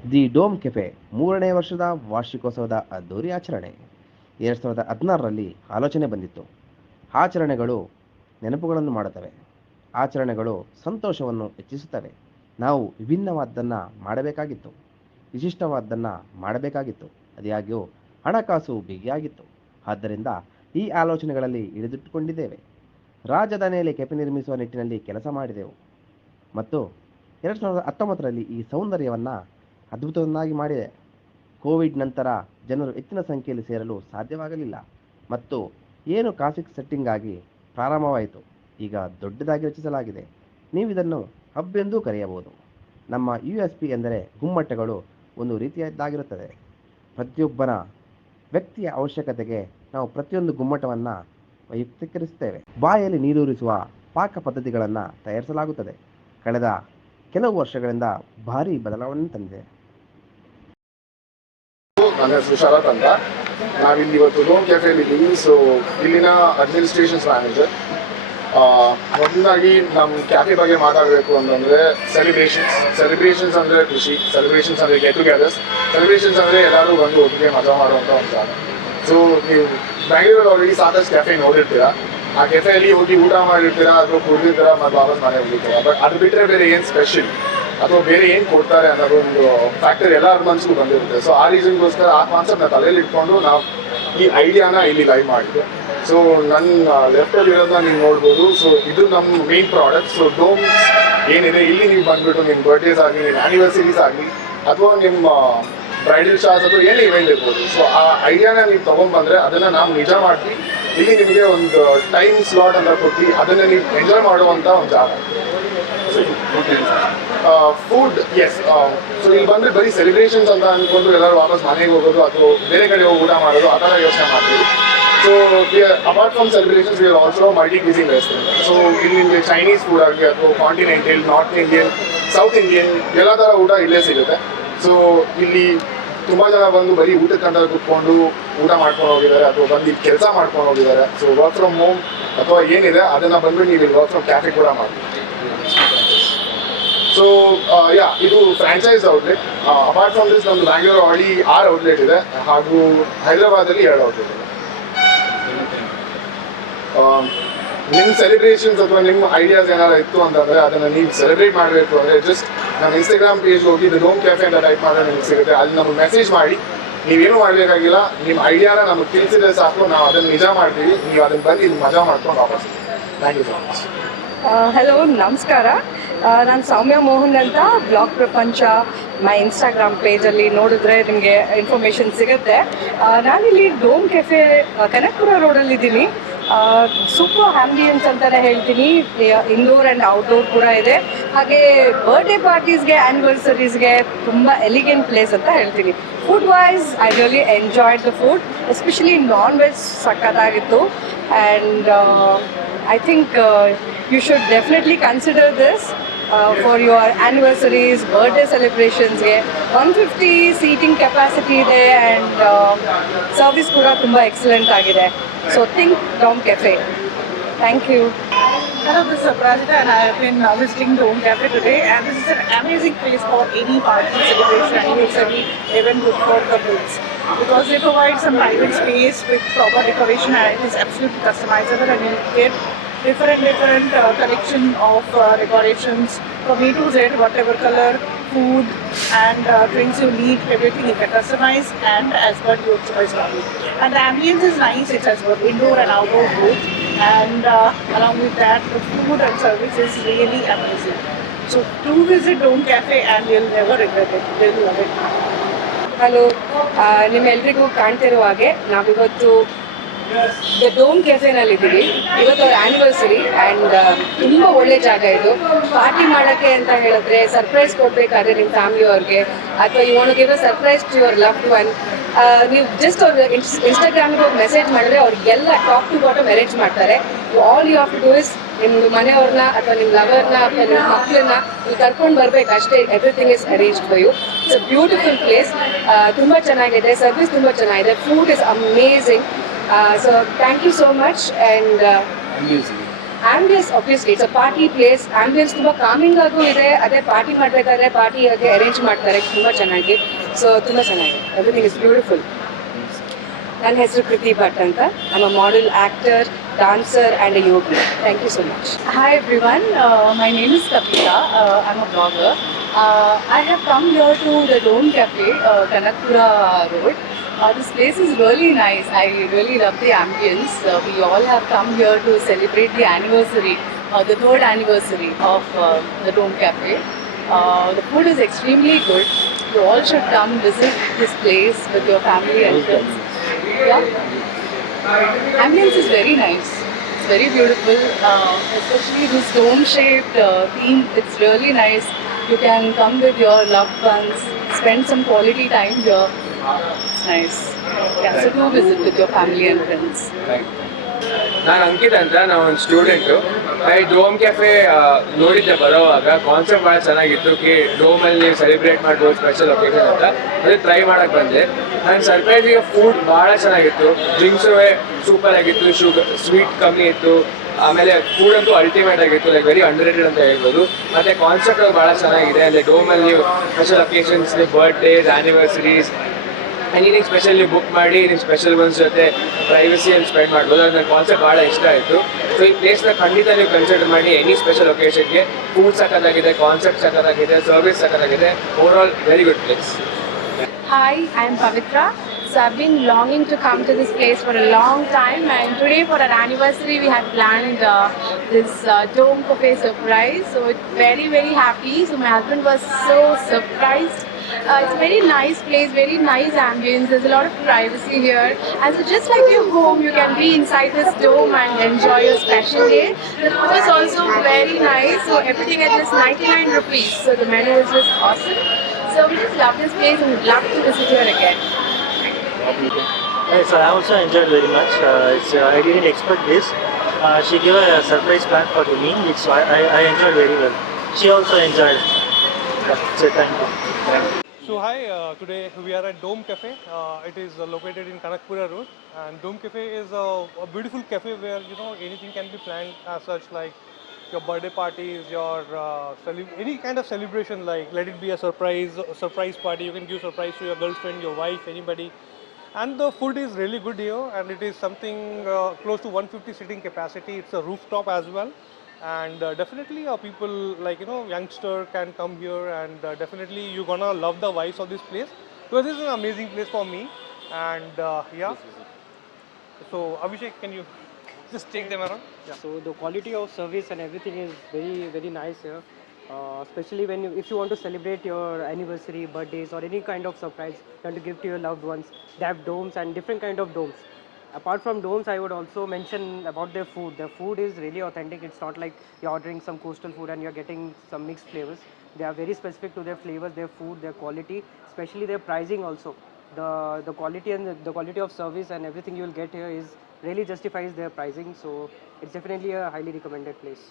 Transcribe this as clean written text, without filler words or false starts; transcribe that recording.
The dome cafe 3ನೇ ವರ್ಷದ ವಾರ್ಷಿಕೋತ್ಸವದ ಅದ್ದೂರಿ ಆಚರಣೆ. 2016ರಲ್ಲಿ ಆಲೋಚನೆ ಬಂದಿತ್ತು. ಆಚರಣೆಗಳು ನೆನಪುಗಳನ್ನು ಮಾಡುತ್ತವೆ. ಆಚರಣೆಗಳು ಸಂತೋಷವನ್ನು ಹೆಚ್ಚಿಸುತ್ತವೆ. ನಾವು ವಿಭಿನ್ನವಾದ್ದನ್ನು ಮಾಡಬೇಕಾಗಿತ್ತು. ವಿಶಿಷ್ಟವಾದ್ದನ್ನು ಮಾಡಬೇಕಾಗಿತ್ತು. ಅದಾಗ್ಯೂ ಹಣಕಾಸು ಬಿಗಿಯಾಗಿತ್ತು. ಆದ್ದರಿಂದ ಈ ಆಲೋಚನೆಗಳಲ್ಲಿ ಹಿಡಿದಿಟ್ಟುಕೊಂಡಿದ್ದೇವೆ. ರಾಜಧಾನಿಯಲ್ಲಿ ಕೆಫೆ ನಿರ್ಮಿಸುವ ನಿಟ್ಟಿನಲ್ಲಿ ಕೆಲಸ ಮಾಡಿದೆವು ಮತ್ತು 2019ರಲ್ಲಿ ಈ ಸೌಂದರ್ಯವನ್ನು ಅದ್ಭುತವನ್ನಾಗಿ ಮಾಡಿದೆ. ಕೋವಿಡ್ ನಂತರ ಜನರು ಹೆಚ್ಚಿನ ಸಂಖ್ಯೆಯಲ್ಲಿ ಸೇರಲು ಸಾಧ್ಯವಾಗಲಿಲ್ಲ ಮತ್ತು ಏನು ಕ್ಲಾಸಿಕ್ ಸೆಟ್ಟಿಂಗ್ ಆಗಿ ಪ್ರಾರಂಭವಾಯಿತು, ಈಗ ದೊಡ್ಡದಾಗಿ ರಚಿಸಲಾಗಿದೆ. ನೀವು ಇದನ್ನು ಹಬ್ ಎಂದೂ ಕರೆಯಬಹುದು. ನಮ್ಮ USP ಎಂದರೆ ಗುಮ್ಮಟಗಳು ಒಂದು ರೀತಿಯದ್ದಾಗಿರುತ್ತದೆ. ಪ್ರತಿಯೊಬ್ಬನ ವ್ಯಕ್ತಿಯ ಅವಶ್ಯಕತೆಗೆ ನಾವು ಪ್ರತಿಯೊಂದು ಗುಮ್ಮಟವನ್ನು ವೈಯಕ್ತೀಕರಿಸುತ್ತೇವೆ. ಬಾಯಲ್ಲಿ ನೀರೂರಿಸುವ ಪಾಕ ಪದ್ಧತಿಗಳನ್ನು ತಯಾರಿಸಲಾಗುತ್ತದೆ. ಕಳೆದ ಕೆಲವು ವರ್ಷಗಳಿಂದ ಭಾರಿ ಬದಲಾವಣೆ ತಂದಿದೆ. ನನ್ನ ಹೆಸರು ಶರತ್ ಅಂತ. ನಾವಿಲ್ಲಿ ಇವತ್ತು ಡೋಮ್ ಕೆಫೆಲಿದ್ದೀವಿ. ಸೊ ಇಲ್ಲಿನ ಅಡ್ಮಿನಿಸ್ಟ್ರೇಷನ್ಸ್ ಮ್ಯಾನೇಜರ್. ಮೊದಲಾಗಿ ನಮ್ಮ ಕ್ಯಾಫೆ ಬಗ್ಗೆ ಮಾತಾಡಬೇಕು ಅಂತಂದರೆ ಸೆಲೆಬ್ರೇಷನ್ಸ್ ಅಂದರೆ ಖುಷಿ, ಸೆಲೆಬ್ರೇಷನ್ಸ್ ಅಂದರೆ ಗೆಟ್ ಟುಗೆದರ್ಸ್, ಸೆಲೆಬ್ರೇಷನ್ಸ್ ಅಂದರೆ ಎಲ್ಲರೂ ಬಂದು ಒಟ್ಟಿಗೆ ಮಜಾ ಮಾಡುವಂಥ ಒಂದು ಜಾಗ. ಸೊ ನೀವು ಬ್ಯಾಂಗ್ಳೂರಲ್ಲಿ ಆಲ್ರೆಡಿ ಸಾಕಷ್ಟು ಕೆಫೆ ನೋಡಿರ್ತೀರಾ. ಆ ಕೆಫೆಯಲ್ಲಿ ಹೋಗಿ ಊಟ ಮಾಡಿರ್ತೀರಾ ಅಥವಾ ಕುಡಿದಿರ್ತೀರಾ ಮತ್ತು ವಾಪಸ್ ಮನೆಗೆ ಹೋಗಿರ್ತೀರಾ. ಬಟ್ ಅದು ಬಿಟ್ಟರೆ ಬೇರೆ ಏನು ಸ್ಪೆಷಲ್ ಅಥವಾ ಬೇರೆ ಏನು ಕೊಡ್ತಾರೆ ಅನ್ನೋದೊಂದು ಫ್ಯಾಕ್ಟರ್ ಎಲ್ಲರ ಮನಸ್ಸಿಗೂ ಬಂದಿರುತ್ತೆ. ಸೊ ಆ ರೀಸನ್ಗೋಸ್ಕರ ಆ ಕಾನ್ಸೆಪ್ಟ್ನ ತಲೆಯಲ್ಲಿ ಇಟ್ಕೊಂಡು ನಾವು ಈ ಐಡಿಯಾನ ಇಲ್ಲಿ ಲೈವ್ ಮಾಡಿದ್ವಿ. ಸೊ ನನ್ನ ಲೆಫ್ಟಲ್ಲಿ ಇರೋದನ್ನ ನೀವು ನೋಡ್ಬೋದು. ಸೊ ಇದು ನಮ್ಮ ಮೇನ್ ಪ್ರಾಡಕ್ಟ್. ಸೊ ಡೋಮ್ಸ್ ಏನಿದೆ ಇಲ್ಲಿ ನೀವು ಬಂದುಬಿಟ್ಟು ನಿಮ್ಮ ಬರ್ಡೇಸ್ ಆಗಲಿ, ನಿಮ್ಮ ಆ್ಯನಿವರ್ಸರೀಸ್ ಆಗಲಿ ಅಥವಾ ನಿಮ್ಮ ಬ್ರೈಡಲ್ ಶಾಸ್ ಅಥವಾ ಏನೇ ಇವೆಂಟ್ ಇರ್ಬೋದು. ಸೊ ಆ ಐಡಿಯಾನ ನೀವು ತೊಗೊಂಡ್ಬಂದರೆ ಅದನ್ನು ನಾವು ನಿಜ ಮಾಡ್ತೀವಿ. ಇಲ್ಲಿ ನಿಮಗೆ ಒಂದು ಟೈಮ್ ಸ್ಲಾಟ್ ಅಂತ ಕೊಟ್ಟು ಅದನ್ನು ನೀವು ಎಂಜಾಯ್ ಮಾಡುವಂಥ ಒಂದು ಜಾಗ. Food S. ಸೊ ಇಲ್ಲಿ ಬಂದರೆ ಬರೀ ಸೆಲೆಬ್ರೇಷನ್ಸ್ ಅಂತ ಅಂದ್ಕೊಂಡು ಎಲ್ಲರೂ ವಾಪಸ್ ಮನೆಗೆ ಹೋಗೋದು ಅಥವಾ ಬೇರೆ ಕಡೆ ಹೋಗಿ ಊಟ ಮಾಡೋದು ಆ ಥರ ಯೋಚನೆ ಮಾಡ್ತೀವಿ. So apart from celebrations we are also multi cuisine restaurant. So ಇಲ್ಲಿ ನಿಮಗೆ ಚೈನೀಸ್ ಫುಡ್ ಆಗಲಿ ಅಥವಾ continental, north Indian, south Indian ಎಲ್ಲ ಥರ ಊಟ ಇಲ್ಲೇ ಸಿಗುತ್ತೆ. ಸೊ ಇಲ್ಲಿ ತುಂಬ ಜನ ಬಂದು ಬರೀ ಊಟಕ್ಕಂತ ಕೂತ್ಕೊಂಡು ಊಟ ಮಾಡ್ಕೊಂಡು ಹೋಗಿದ್ದಾರೆ ಅಥವಾ ಬಂದು ಕೆಲಸ ಮಾಡ್ಕೊಂಡು ಹೋಗಿದ್ದಾರೆ. ಸೊ ವರ್ಕ್ ಫ್ರಮ್ ಹೋಮ್ ಅಥವಾ ಏನಿದೆ ಅದನ್ನು ಬಂದ್ಬಿಟ್ಟು ನೀವು ಇಲ್ಲಿ ವರ್ಕ್ ಫ್ರಮ್ ಕ್ಯಾಫೆ ಕೂಡ ಮಾಡ್ತೀವಿ. ಸೊ ಇದು franchise outlet. Apart from this ನಮ್ಮದು ಬ್ಯಾಂಗ್ಳೂರು ಆಲ್ರೆಡಿ 6 ಔಟ್ಲೆಟ್ ಇದೆ ಹಾಗೂ ಹೈದರಾಬಾದಲ್ಲಿ 2 ಔಟ್ಲೆಟ್ ಇದೆ. ನಿಮ್ಮ ಸೆಲೆಬ್ರೇಷನ್ಸ್ ಅಥವಾ ನಿಮ್ಮ ಐಡಿಯಾಸ್ ಏನಾದ್ರು ಇತ್ತು ಅಂತಂದರೆ ಅದನ್ನು ನೀವು ಸೆಲೆಬ್ರೇಟ್ ಮಾಡಬೇಕು ಅಂದರೆ ಜಸ್ಟ್ ನಮ್ಮ ಇನ್ಸ್ಟಾಗ್ರಾಮ್ ಪೇಜ್ ಹೋಗಿ ದ ಡೋಮ್ ಕೆಫೆ ಅಂತ ಟೈಪ್ ಮಾಡಿದ್ರೆ ನಿಮ್ಗೆ ಸಿಗುತ್ತೆ. ಅಲ್ಲಿ ನಮಗೆ ಮೆಸೇಜ್ ಮಾಡಿ. ನೀವೇನು ಮಾಡಬೇಕಾಗಿಲ್ಲ, ನಿಮ್ಮ ಐಡಿಯಾನ ನಮಗೆ ತಿಳಿಸಿದ್ರೆ ಸಾಕು, ನಾವು ಅದನ್ನು ನಿಜ ಮಾಡ್ತೀವಿ. ನೀವು ಅದನ್ನು ಬಂದು ಇಲ್ಲಿ ಮಜಾ ಮಾಡ್ಕೊಂಡು ವಾಪಸ್. Thank you so much. Hello, ನಮಸ್ಕಾರ. ನಾನು ಸೌಮ್ಯ ಮೋಹನ್ ಅಂತ. ಬ್ಲಾಗ್ ಪ್ರಪಂಚ ಮೈ ಇನ್ಸ್ಟಾಗ್ರಾಮ್ ಪೇಜಲ್ಲಿ ನೋಡಿದ್ರೆ ನಿಮಗೆ ಇನ್ಫಾರ್ಮೇಷನ್ ಸಿಗುತ್ತೆ. ನಾನಿಲ್ಲಿ ಡೋಮ್ ಕೆಫೆ ಕನಕಪುರ ರೋಡಲ್ಲಿದ್ದೀನಿ. ಸೂಪರ್ ಆ್ಯಂಬಿಯನ್ಸ್ ಅಂತಲೇ ಹೇಳ್ತೀನಿ. ಇಂಡೋರ್ ಆ್ಯಂಡ್ ಔಟ್ಡೋರ್ ಕೂಡ ಇದೆ. ಹಾಗೆ ಬರ್ಡೇ ಪಾರ್ಟೀಸ್ಗೆ, ಆ್ಯನಿವರ್ಸರೀಸ್ಗೆ ತುಂಬ ಎಲಿಗೆಂಟ್ ಪ್ಲೇಸ್ ಅಂತ ಹೇಳ್ತೀನಿ. Food wise I really enjoyed the food, especially non veg ಸಕ್ಕತ್ತಾಗಿತ್ತು. And I think you should definitely consider this for your anniversaries, birthday celebrations. 150 seating capacity ಇದೆ and service ಕೂಡ ತುಂಬ excellent ಆಗಿದೆ. So think Dome Cafe. Thank you. Hello, this is Aprajita and I have been visiting Dome Cafe today, and this is an amazing place for any party, celebration, anniversary, event good for the kids, because they provide some private space with proper decoration and it is absolutely customizable, and you get different collection of decorations from A to Z, whatever color, food and drinks you need, everything you can customize and as per your choice value. And the ambience is nice, it has both indoor and outdoor both, and along with that the food and service is really amazing. So do visit Dome Cafe and you'll never regret it, you'll love it. Hello, ನಿಮ್ಮೆಲ್ರಿಗೂ ಕಾಣ್ತಿರೋ ಹಾಗೆ ನಾವಿವತ್ತು the dome ಕೆಫೆನಲ್ಲಿದ್ದೀವಿ. ಇವತ್ತು ಅವ್ರ anniversary and ತುಂಬ ಒಳ್ಳೆ ಜಾಗ ಇದು. Party ಮಾಡೋಕ್ಕೆ ಅಂತ ಹೇಳಿದ್ರೆ, ಸರ್ಪ್ರೈಸ್ ಕೊಡಬೇಕಾದ್ರೆ ನಿಮ್ಮ ಫ್ಯಾಮಿಲಿಯವ್ರಿಗೆ ಅಥವಾ you want to give a surprise to your loved one, ನೀವು ಜಸ್ಟ್ ಅವ್ರ ಇನ್ಸ್ಟಾಗ್ರಾಮ್ಗೆ ಹೋಗಿ ಮೆಸೇಜ್ ಮಾಡಿದ್ರೆ ಅವ್ರಿಗೆಲ್ಲ ಟಾಪ್ ಟು ಬಾಟಮ್ ಅರೇಂಜ್ ಮಾಡ್ತಾರೆ. All you have to do is ನಿಮ್ಮದು ಮನೆಯವ್ರನ್ನ ಅಥವಾ ನಿಮ್ಮ ಲವರ್ನ ಅಥವಾ ನಿಮ್ಮ ಮಕ್ಕಳನ್ನ ಇಲ್ಲಿ ಕರ್ಕೊಂಡು ಬರಬೇಕು ಅಷ್ಟೇ. Everything is arrange for you. It's a beautiful place. ತುಂಬ ಚೆನ್ನಾಗಿದೆ, ಸರ್ವಿಸ್ ತುಂಬ ಚೆನ್ನಾಗಿದೆ, food is amazing. So thank you so much and ambience obviously it's a party place. Ambience ತುಂಬ ಕಾಮಿಂಗ್ ಆಗೂ ಇದೆ. ಅದೇ ಪಾರ್ಟಿ ಮಾಡಬೇಕಾದ್ರೆ ಪಾರ್ಟಿಗೆ ಅರೇಂಜ್ ಮಾಡ್ತಾರೆ ತುಂಬ ಚೆನ್ನಾಗಿ. ಸೊ ತುಂಬ ಚೆನ್ನಾಗಿದೆ. Everything is beautiful. ನನ್ನ ಹೆಸರು ಕೃತಿ ಭಟ್ ಅಂತ. I am a model, actor, dancer and a yogi. Thank you so much. Hi everyone, my name is Kapila. I'm a blogger. I have come here to the Dome Cafe, Kanakpura Road. This place is really nice. I really love the ambience. We all have come here to celebrate the anniversary, the third anniversary of the Dome Cafe. The food is extremely good. You all should come visit this place with your family and friends. Yeah. Ambience is very nice. It's very beautiful, especially this dome-shaped theme. It's really nice. You can come with your loved ones, spend some quality time here. It's nice. Yeah, so do visit with your family and friends. ನಾನು ಅಂಕಿತ್ ಅಂತ, ನಾನು ಒಂದು student. ಈ dome cafe ನೋಡಿದ್ದೆ ಬರೋವಾಗ. Concept ಭಾಳ ಚೆನ್ನಾಗಿತ್ತು. ಡೋಮಲ್ಲಿ ನೀವು ಸೆಲೆಬ್ರೇಟ್ ಮಾಡ್ಬೋದು ಸ್ಪೆಷಲ್ ಒಕೇಶನ್ ಅಂತ. ಅದೇ ಟ್ರೈ ಮಾಡೋಕ್ಕೆ ಬಂದೆ. ನಾನು ಸರ್ಪ್ರೈಸಿಗೆ ಫುಡ್ ಭಾಳ ಚೆನ್ನಾಗಿತ್ತು. ಡ್ರಿಂಕ್ಸು ಸೂಪರ್ ಆಗಿತ್ತು. ಸ್ವೀಟ್ ಕಮ್ಮಿ ಇತ್ತು. ಆಮೇಲೆ ಫುಡ್ ಅಂತೂ ಅಲ್ಟಿಮೇಟ್ ಆಗಿತ್ತು. ಲೈಕ್ ವೆರಿ ಅಂಡರ್ರೇಟೆಡ್ ಅಂತ ಹೇಳ್ಬೋದು. ಮತ್ತು ಕಾನ್ಸೆಪ್ಟ್ ಭಾಳ ಚೆನ್ನಾಗಿದೆ. ಅಂದರೆ ಡೋಮಲ್ಲಿ ನೀವು special occasions, birthdays, ಆ್ಯನಿವರ್ಸರೀಸ್, anything special ನೀವು ಬುಕ್ ಮಾಡಿ ನಿಮ್ಮ ಸ್ಪೆಷಲ್ ಒನ್ಸ್ ಜೊತೆ ಪ್ರೈವಸಿಯಲ್ಲಿ ಸ್ಪೆಂಡ್ ಮಾಡ್ಬೋದು. ಅದು ನನ್ನ ಕಾನ್ಸೆಪ್ಟ್ ಭಾಳ ಇಷ್ಟ ಆಯಿತು. ಸೊ ಈ ಪ್ಲೇಸ್ನ ಖಂಡಿತ ನೀವು ಕನ್ಸಿಡರ್ ಮಾಡಿ. ಎನಿ ಸ್ಪೆಷಲ್ ಒಕೇಶನ್ಗೆ ಫುಡ್ ಸಕ್ಕತ್ತಾಗಿದೆ, ಕಾನ್ಸೆಪ್ಟ್ ಸಕ್ಕತ್ತಾಗಿದೆ, ಸರ್ವಿಸ್ ಸಕ್ಕತ್ತಾಗಿದೆ. Over all very good place. Hi, I'm Pavitra. So I've been longing to come to this place for a long time, and today for our anniversary we have planned this Dome Cafe surprise. So it's very very happy. So my husband was so surprised. It's a very nice place, very nice ambience. There's a lot of privacy here, and so just like your home, you can be inside this dome and enjoy your special day. The food is also very nice. So everything at just 99 rupees. So the menu is just awesome. So we just love this place and would love to visit here again. Yes, I also enjoyed very much. I didn't expect this. She gave a surprise plan for me, which I enjoyed very well. She also enjoyed. So thank you. So hi, today we are at Dome Cafe. It is located in Kanakpura Road, and Dome Cafe is a beautiful cafe where anything can be planned as such, like your birthday parties, your any kind of celebration. Like let it be a surprise party. You can give surprise to your girlfriend, your wife, anybody. And the food is really good here, and it is something close to 150 sitting capacity. It's a rooftop as well, and definitely people like youngster can come here, and definitely you're gonna love the vibes of this place, because this is an amazing place for me. And yeah, so Abhishek, can you just take them around? So the quality of service and everything is very very nice here, especially if you want to celebrate your anniversary, birthdays, or any kind of surprise you want to give to your loved ones. They have domes and different kind of domes. Apart from domes, I would also mention about their food. Their food is really authentic. It's not like you're ordering some coastal food and you're getting some mixed flavors. They are very specific to their flavors, their food, their quality, especially their pricing also. The quality and the quality of service and everything you will get here is really justifies their pricing. So it's definitely a highly recommended place.